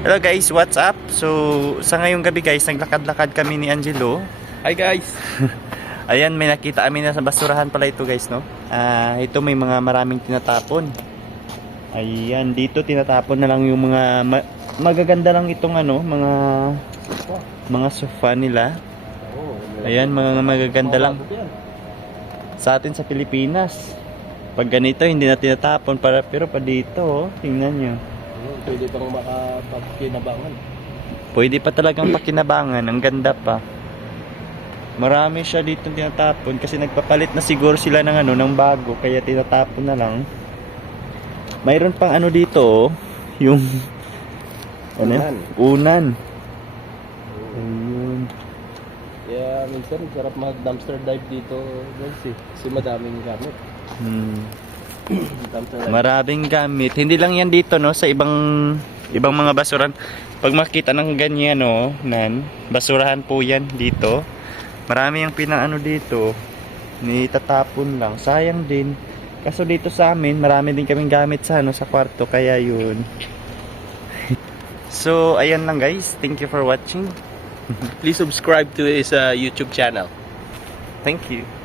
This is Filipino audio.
Hello guys, what's up? So, sa ngayong gabi guys, naglakad-lakad kami ni Angelo. Hi guys! Ayan, may nakita kami na sa basurahan pala ito guys, no? Ah, ito may mga maraming tinatapon. Ayan, dito tinatapon na lang yung mga ma- magaganda lang itong ano, mga mga sofa nila. Ayan, mga magaganda lang sa atin sa Pilipinas. Pag ganito, hindi na tinatapon para pero pa dito, oh, tingnan nyo. Pwede pang makapagkinabangan. Pwede pa talagang pakinabangan, ang ganda pa. Marami siya dito tinatapon kasi nagpapalit na siguro sila ng ano ng bago kaya tinatapon na lang. Mayroon pang ano dito, oh, yung ano? yan? Unan. Ayun. Kaya minsan sarap mag dumpster dive dito guys eh. Kasi madaming gamit. Hmm. Maraming gamit. Hindi lang yan dito no sa ibang ibang mga basuran. Pag makita ng ganyan no, nan, basurahan po yan dito. Marami yung pinaano dito. Nitatapon lang. Sayang din. Kaso dito sa amin, marami din kaming gamit sa ano sa kwarto kaya yun. so, ayan lang guys. Thank you for watching. Please subscribe to his uh, YouTube channel. Thank you.